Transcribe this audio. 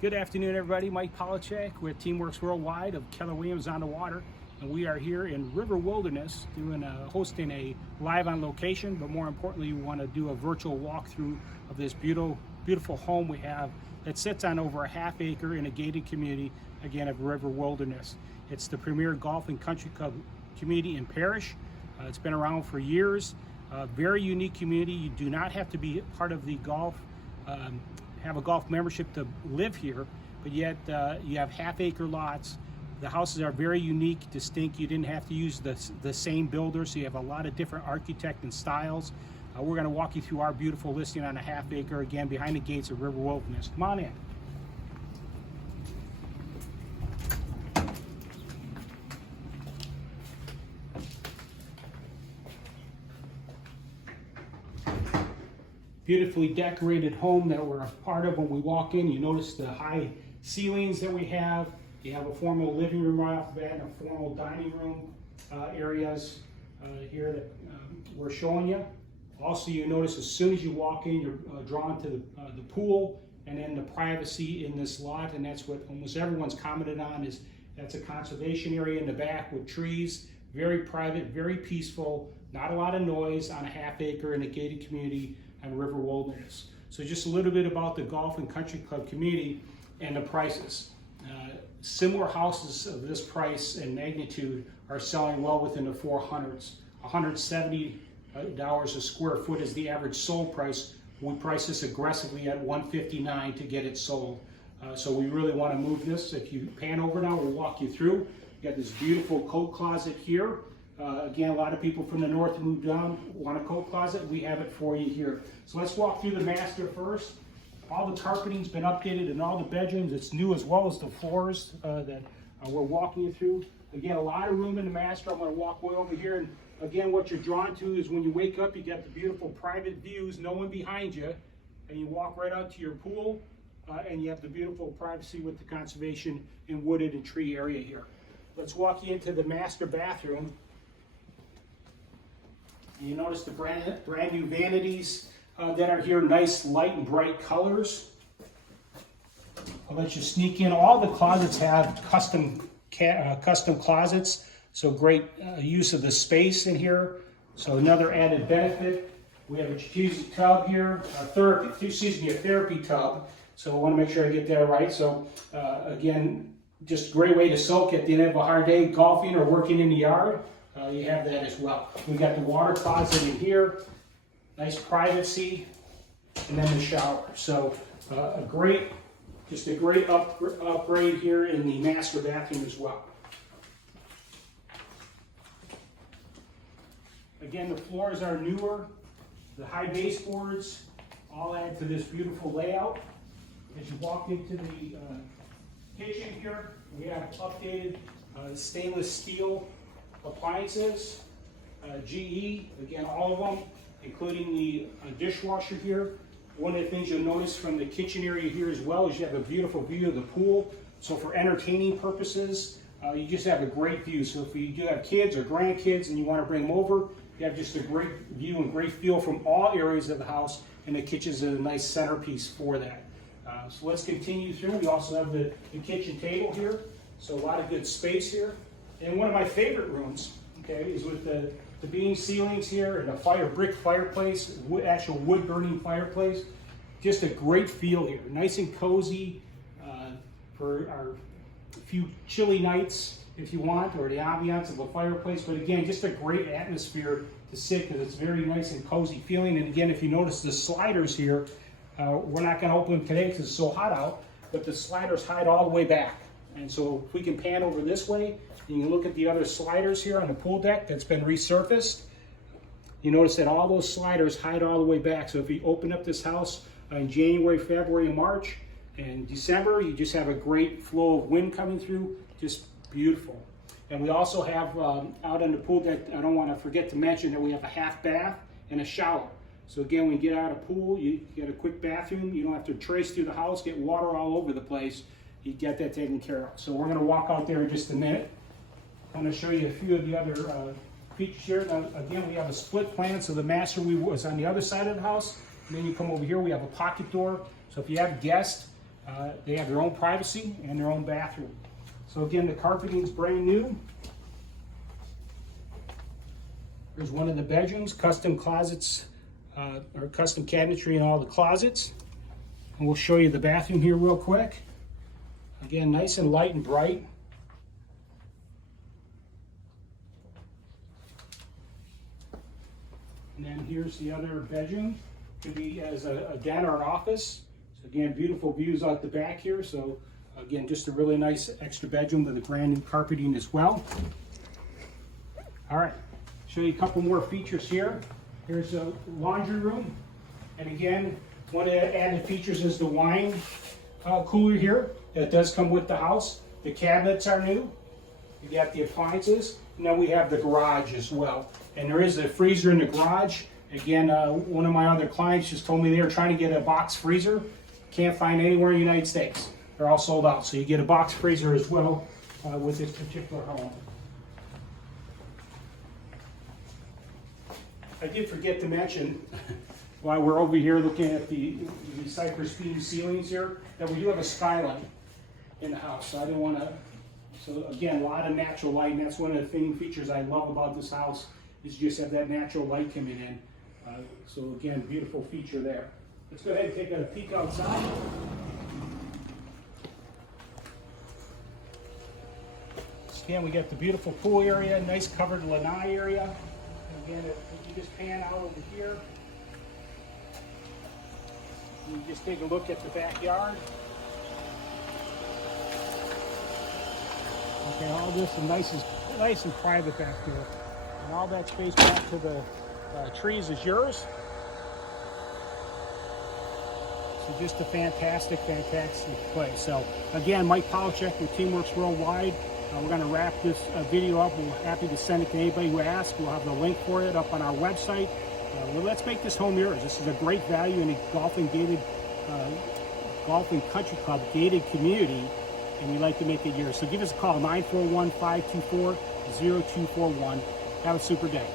Good afternoon, everybody. Mike Polachek with Teamworks Worldwide of Keller Williams on the Water, and we are here in River Wilderness hosting a live on location, but more importantly, we want to do a virtual walkthrough of this beautiful home we have that sits on over a half acre in a gated community, again, of River Wilderness. It's the premier golf and country club community in Parrish. It's been around for years. Very unique community. You do not have to be part of the golf have a golf membership to live here, but yet you have half-acre lots. The houses are very unique, distinct. You didn't have to use the same builder, so you have a lot of different architect and styles. We're going to walk you through our beautiful listing on a half-acre, again, behind the gates of River Wilderness. Come on in. Beautifully decorated home that we're a part of when we walk in. You notice the high ceilings that we have. You have a formal living room right off the bat and a formal dining room areas here that we're showing you. Also, you notice as soon as you walk in, you're drawn to the pool and then the privacy in this lot, and that's what almost everyone's commented on, is that's a conservation area in the back with trees. Very private, very peaceful, not a lot of noise on a half acre in a gated community on River Wilderness. So just a little bit about the golf and country club community and the prices. Similar houses of this price and magnitude are selling well within the 400s. $170 a square foot is the average sold price. We price this aggressively at $159 to get it sold. So we really want to move this. If you pan over now, we'll walk you through. You got this beautiful coat closet here. Again, a lot of people from the north who moved down want a coat closet. We have it for you here. So let's walk through the master first. All the carpeting's been updated in all the bedrooms. It's new as well as the floors that we're walking you through. Again, a lot of room in the master. I'm going to walk way over here. And again, what you're drawn to is when you wake up, you got the beautiful private views, no one behind you, and you walk right out to your pool, and you have the beautiful privacy with the conservation and wooded and tree area here. Let's walk you into the master bathroom. You notice the brand new vanities that are here, nice light and bright colors. I'll let you sneak in. All the closets have custom closets, so great use of the space in here. So another added benefit. We have a jacuzzi tub here, a therapy tub. So I want to make sure I get that right. So again, just a great way to soak at the end of a hard day golfing or working in the yard. You have that as well. We got the water closet in here, nice privacy, and then the shower. So just a great upgrade here in the master bathroom as well. Again, the floors are newer. The high baseboards all add to this beautiful layout. As you walk into the kitchen here, we have updated stainless steel appliances, GE, again, all of them, including the dishwasher here. One of the things you'll notice from the kitchen area here as well is you have a beautiful view of the pool. So for entertaining purposes, you just have a great view. So if you do have kids or grandkids and you want to bring them over, you have just a great view and great feel from all areas of the house, and the kitchen is a nice centerpiece for that. So let's continue through. We also have the kitchen table here, so a lot of good space here. And one of my favorite rooms, okay, is with the beam ceilings here and a brick fireplace, actual wood burning fireplace. Just a great feel here, nice and cozy for our few chilly nights if you want, or the ambiance of a fireplace. But again, just a great atmosphere to sit because it's very nice and cozy feeling. And again, if you notice the sliders here, we're not going to open them today because it's so hot out, but the sliders hide all the way back. And so if we can pan over this way, you can look at the other sliders here on the pool deck that's been resurfaced. You notice that all those sliders hide all the way back. So if you open up this house in January, February, and March, and December, you just have a great flow of wind coming through, just beautiful. And we also have out on the pool deck, I don't want to forget to mention that we have a half bath and a shower. So again, when you get out of the pool, you get a quick bathroom. You don't have to trace through the house, get water all over the place. You get that taken care of. So we're going to walk out there in just a minute. I'm going to show you a few of the other features here. Now, again, we have a split plan, so the master was on the other side of the house. And then you come over here, we have a pocket door. So if you have guests, They have their own privacy and their own bathroom. So again, the carpeting is brand new. There's one of the bedrooms, custom closets, or custom cabinetry in all the closets. And we'll show you the bathroom here real quick. Again, nice and light and bright. And then here's the other bedroom. Could be as a den or an office. So again, beautiful views out the back here. So again, just a really nice extra bedroom with a brand new carpeting as well. All right, show you a couple more features here. Here's a laundry room. And again, one of the added features is the wine cooler here. That does come with the house. The cabinets are new. You got the appliances. And then we have the garage as well. And there is a freezer in the garage. Again, one of my other clients just told me they were trying to get a box freezer. Can't find anywhere in the United States. They're all sold out. So you get a box freezer as well with this particular home. I did forget to mention, while we're over here looking at the cypress beam ceilings here, that we do have a skylight in the house. So I didn't want to. So again, a lot of natural light, and that's one of the features I love about this house is you just have that natural light coming in. So again, beautiful feature there. Let's go ahead and take a peek outside. Again, we got the beautiful pool area, nice covered lanai area. And again, if you just pan out over here, you just take a look at the backyard. Okay, all this is nice and private back there. And all that space back to the trees is yours. So just a fantastic place. So again, Mike Polachek with Teamworks Worldwide. We're going to wrap this video up. We're happy to send it to anybody who asks. We'll have the link for it up on our website. Well, let's make this home yours. This is a great value in a golf and country club gated community, and we'd like to make it yours. So give us a call, 941-524-0241. Have a super day.